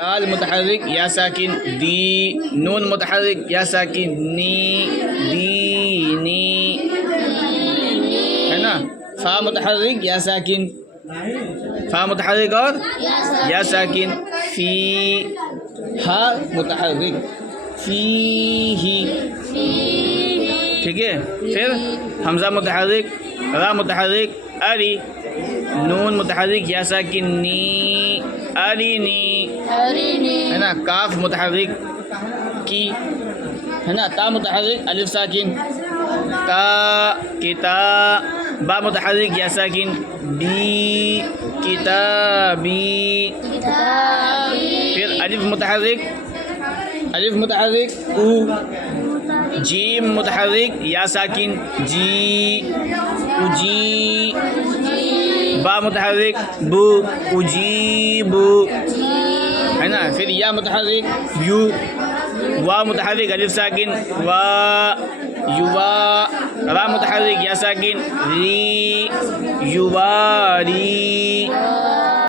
دال متحرک یا ساکن دی، نون متحرک یا ساکن نی، دینی، ہے نا. فا متحرک یا ساکن، فا متحرک اور یا ساکن، فی. ہا متحرک، فی ہی. ٹھیک ہے. پھر حمزہ متحرک، را متحرک اری، نون متحرک یا ساکن نی، ارینی، ہے نا. کاف متحرک کی، ہے نا. تا متحرک الف ساکن تا، کتا. با متحرک یا ساکن بی، کتابی. پھر الف متحرک، الف متحرک او. جیم متحرک یا ساکن جی، اجی. با متحرک بو، اجیبو، ہے نا. پھر یا متحرک یو. وا متحرک الف ساکن وا، یوا. را متحرک یا ساکن ری، یواری.